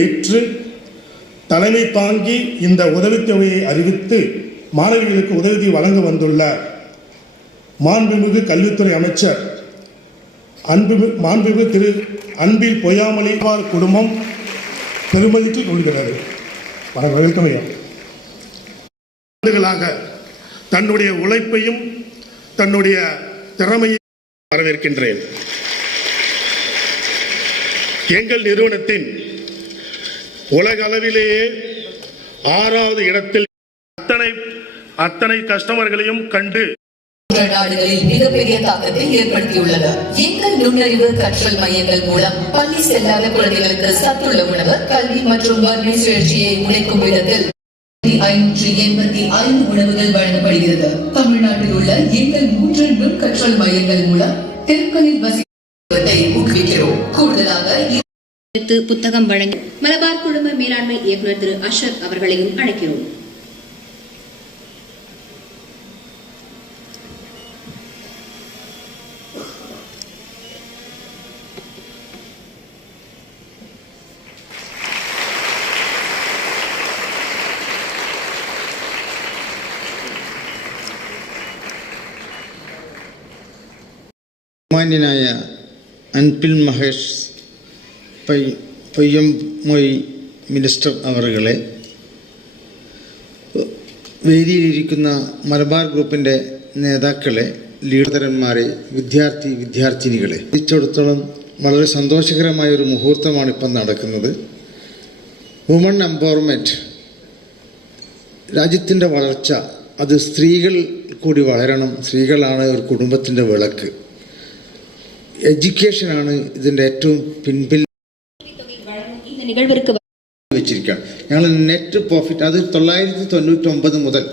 ஏற்று தலைமை தாங்கி இந்த உதவித்தொகையை அறிவித்து மாணவிகளுக்கு உதவி வழங்க வந்துள்ள மாண்புமிகு கல்வித்துறை அமைச்சர் மாண்புமிகு திரு அன்பில் பொய்யாமொழி குடும்பம் பெருமதித்து கொள்கிறது. வெல்கம் ஐயா. ஆண்டுகளாக தன்னுடைய உழைப்பையும் தன்னுடைய திறமையும் வரவேற்கின்றேன். எங்கள் நிறுவனத்தின் உலக அளவிலேயே 6வது இடத்தில் அத்தனை கஸ்டமர்களையும் கண்டு நாடுகளில் மிகப்பெரிய தாக்கத்தை ஏற்படுத்தியுள்ளது. எங்கள் நுண்ணறிவு கற்றல் மையங்கள் மூலம் பள்ளி செல்லாத குழந்தைகளுக்கு சத்துள்ள உணவு, கல்வி மற்றும் வறுமை சுழற்சியை உடைக்கும் விதத்தில் 585 உணவுகள் வழங்கப்படுகிறது. தமிழ்நாட்டில் உள்ள எங்கள் 3 நுண்கற்றல் மையங்கள் மூலம் தெருக்களில் வசிப்பதை ஊக்குவிக்கிறோம். கூடுதலாக புத்தகம் வழங்கி மலபார் குழும மேலாண்மை இயக்குநர் திரு அஷர் அவர்களையும் அழைக்கிறோம். ബഹുമാന്യനായ അൻപിൽ മഹേഷ് പൊയ്യംമൊഴി മിനിസ്റ്റർ അവറുകളെ, വേദിയിലിരിക്കുന്ന മലബാർ ഗ്രൂപ്പിൻ്റെ നേതാക്കളെ, ലീഡർമാരെ, വിദ്യാർത്ഥിനികളെ, തിരിച്ചിടത്തോളം വളരെ സന്തോഷകരമായൊരു മുഹൂർത്തമാണിപ്പം നടക്കുന്നത്. വുമൺ എംപവർമെൻറ്റ്, രാജ്യത്തിൻ്റെ വളർച്ച, അത് സ്ത്രീകൾ കൂടി വളരണം. സ്ത്രീകളാണ് ഒരു കുടുംബത്തിൻ്റെ വിളക്ക്. എഡ്യൂക്കേഷനാണ് ഇതിൻ്റെ ഏറ്റവും പിൻപിൽ വെച്ചിരിക്കുകയാണ്. ഞങ്ങൾ നെറ്റ് പ്രോഫിറ്റ് അത് 999 മുതൽ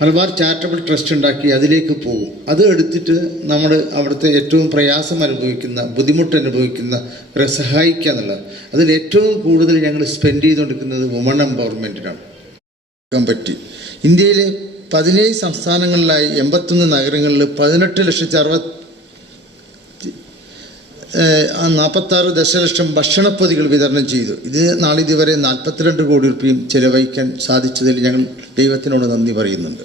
മലബാർ ചാരിറ്റബിൾ ട്രസ്റ്റ് ഉണ്ടാക്കി അതിലേക്ക് പോകും. അത് എടുത്തിട്ട് നമ്മൾ അവിടുത്തെ ഏറ്റവും പ്രയാസം അനുഭവിക്കുന്ന, ബുദ്ധിമുട്ട് അനുഭവിക്കുന്നവരെ സഹായിക്കുക എന്നുള്ളത്. അതിൽ ഏറ്റവും കൂടുതൽ ഞങ്ങൾ സ്പെൻഡ് ചെയ്തുകൊണ്ടിരിക്കുന്നത് വുമൺ എംപവർമെൻറ്റിനാണ്. പറ്റി ഇന്ത്യയിലെ 17 സംസ്ഥാനങ്ങളിലായി 81 നഗരങ്ങളിൽ 18,46 ദശലക്ഷം ഭക്ഷണപ്പൊതികൾ വിതരണം ചെയ്തു. ഇത് നാളിതുവരെ 42 കോടി രൂപയും ചെലവഴിക്കാൻ സാധിച്ചതിൽ ഞങ്ങൾ ദൈവത്തിനോട് നന്ദി പറയുന്നുണ്ട്.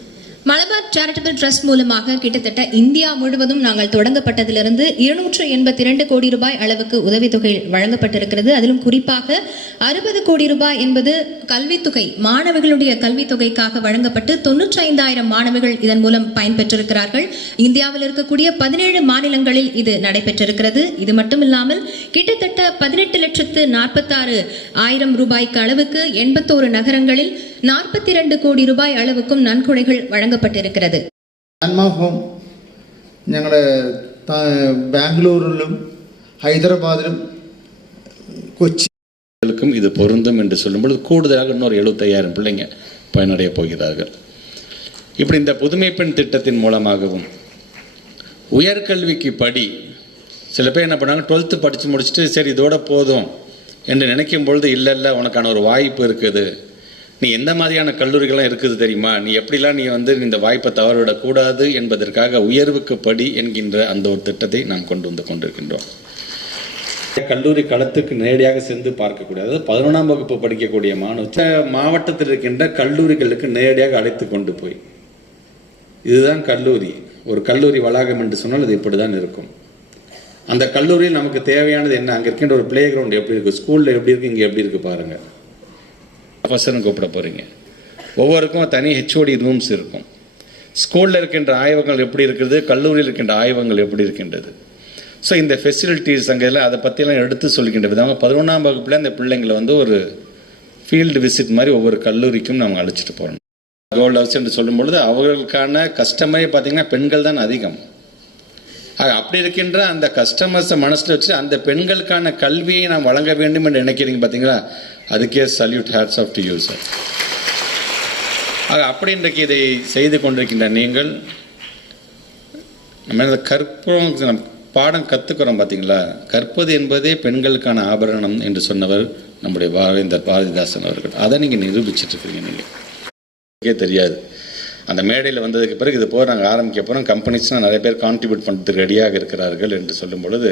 மலபார் சேரிட்டபிள் ட்ரஸ்ட் மூலமாக கிட்டத்தட்ட இந்தியா முழுவதும் நாங்கள் தொடங்கப்பட்டதிலிருந்து 282 கோடி ரூபாய் அளவுக்கு உதவித்தொகை வழங்கப்பட்டிருக்கிறது. அதிலும் குறிப்பாக 60 கோடி ரூபாய் என்பது கல்வித்தொகை, மாணவர்களுடைய கல்வித்தொகைக்காக வழங்கப்பட்டு 95,000 மாணவர்கள் இதன் மூலம் பயன்பெற்றிருக்கிறார்கள். இந்தியாவில் இருக்கக்கூடிய 17 மாநிலங்களில் இது நடைபெற்றிருக்கிறது. இது மட்டுமில்லாமல் கிட்டத்தட்ட 18,46,000 ரூபாய்க்கு அளவுக்கு 81 நகரங்களில் 42 கோடி ரூபாய் அளவுக்கும் நன்கொடைகள் വഴങ്ങപ്പെട്ടിരിക്കുന്നത്. ഞങ്ങളുടെ ബാംഗ്ലൂരിലും ഹൈദരാബാദിലും கொச்சிக்கும் இது பொருந்தும் என்று சொல்லும்போது கூடுதலாக இன்னொரு 75,000 பிள்ளைங்க பயனடைய போகிறார்கள். இப்படி இந்த புதுமை பெண் திட்டத்தின் மூலமாகவும் உயர்கல்விக்கு படி சில பேர் என்ன பண்ணாங்க, 12th படித்து முடிச்சுட்டு சரி இதோட போதும் என்று நினைக்கும் பொழுது இல்லை உனக்கான ஒரு வாய்ப்பு இருக்குது, நீ எந்த மாதிரியான கல்லூரிகள்லாம் இருக்குது தெரியுமா, நீ எப்படிலாம் நீ இந்த வாய்ப்பை தவறவிடக்கூடாது என்பதற்காக உயர்வுக்கு படி என்கின்ற அந்த ஒரு திட்டத்தை நாம் கொண்டு வந்து கொண்டிருக்கின்றோம். கல்லூரி களத்துக்கு நேரடியாக சென்று பார்க்கக்கூடாது. 11ஆம் வகுப்பு படிக்கக்கூடிய மாவட்டத்தில் இருக்கின்ற கல்லூரிகளுக்கு நேரடியாக அழைத்து கொண்டு போய், இதுதான் கல்லூரி, ஒரு கல்லூரி வளாகம் என்று சொன்னால் அது இப்படி தான் இருக்கும். அந்த கல்லூரியில் நமக்கு தேவையானது என்ன, அங்கே இருக்கின்ற ஒரு பிளே கிரவுண்ட் எப்படி இருக்குது, ஸ்கூலில் எப்படி இருக்குது, இங்கே எப்படி இருக்குது பாருங்கள். ப்ரொஃபஸர்னு கூப்பிட போகிறீங்க, ஒவ்வொருக்கும் தனி ஹெச்ஓடி ரூம்ஸ் இருக்கும். ஸ்கூலில் இருக்கின்ற ஆய்வகங்கள் எப்படி இருக்குது, கல்லூரியில் இருக்கின்ற ஆய்வகங்கள் எப்படி இருக்கின்றது. ஸோ இந்த ஃபெசிலிட்டிஸ் அங்கே எல்லாம் அதை பற்றியெல்லாம் எடுத்து சொல்லிக்கின்ற விதமாக 11ஆம் வகுப்பில் அந்த பிள்ளைங்களை ஒரு ஃபீல்டு விசிட் மாதிரி ஒவ்வொரு கல்லூரிக்கும் நாங்கள் அழைச்சிட்டு போகிறோம். கோல்டு ஹவுஸ் என்று சொல்லும்பொழுது அவர்களுக்கான கஸ்டமரே பார்த்திங்கன்னா பெண்கள் தான் அதிகம். அப்படி இருக்கின்ற அந்த கஸ்டமர்ஸை மனசில் வச்சு அந்த பெண்களுக்கான கல்வியை நாம் வழங்க வேண்டும் என்று நினைக்கிறீங்க பார்த்தீங்களா, அதுக்கே salute, hats off to you sir. அப்படி இன்றைக்கு இதை செய்து கொண்டிருக்கின்ற நீங்கள், நம்ம கற்போம் பாடம் கற்றுக்கிறோம் பார்த்தீங்களா, கற்பது என்பதே பெண்களுக்கான ஆபரணம் என்று சொன்னவர் நம்முடைய பாரதிதாசன் அவர்கள். அதை நீங்கள் நிரூபிச்சிட்ருக்கீங்க. நீங்கள் தெரியாது அந்த மேடையில் வந்ததுக்கு பிறகு இது போக நாங்கள் ஆரம்பிக்க போகிறோம், கம்பெனிஸ்லாம் நிறைய பேர் கான்ட்ரிபியூட் பண்ணுறதுக்கு ரெடியாக இருக்கிறார்கள் என்று சொல்லும் பொழுது,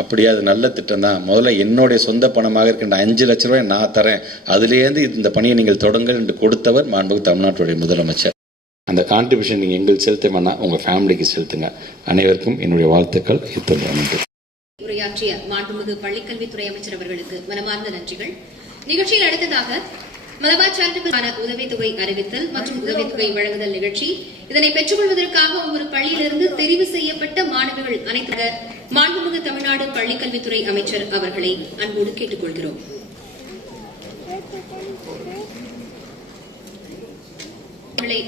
அப்படியே அது நல்ல திட்டம் தான். முதல்ல என்னுடைய சொந்த பணமாக இருக்கின்ற 5 லட்ச ரூபாய் நான் தரேன், அதுலேருந்து இந்த பணியை நீங்கள் தொடங்கள் என்று கொடுத்தவர் மாண்புமிகு தமிழ்நாட்டுடைய முதலமைச்சர். அந்த கான்ட்ரிபியூஷன் நீங்கள் எங்களுக்கு செலுத்த வேணாம், உங்கள் ஃபேமிலிக்கு செலுத்துங்க. அனைவருக்கும் என்னுடைய வாழ்த்துக்கள். இத்துடன் நன்றி. உரையாற்றிய மாண்புமிகு பள்ளிக்கல்வித்துறை அமைச்சர் அவர்களுக்கு மனமார்ந்த நன்றிகள். நிகழ்ச்சியில் அடுத்ததாக மலபார் சேரிட்டபிள் உதவித்தொகை அறிவித்தல் மற்றும் உதவித்தொகை வழங்குதல் நிகழ்ச்சி. இதனை பெற்றுக்கொள்வதற்காக ஒவ்வொரு பள்ளியிலிருந்து தெரிவு செய்யப்பட்ட மாணவர்கள் அனைத்து மாண்புமிகு தமிழ்நாடு பள்ளிக்கல்வித்துறை அமைச்சர் அவர்களை அன்போடு கேட்டுக்கொள்கிறோம்.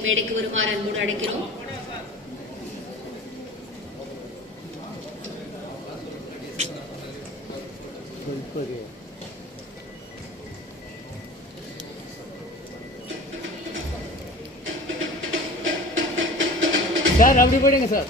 மேடைக்கு வருமாறு அன்போடு அழைக்கிறோம். சார் அப்படி போயிடுங்க சார்.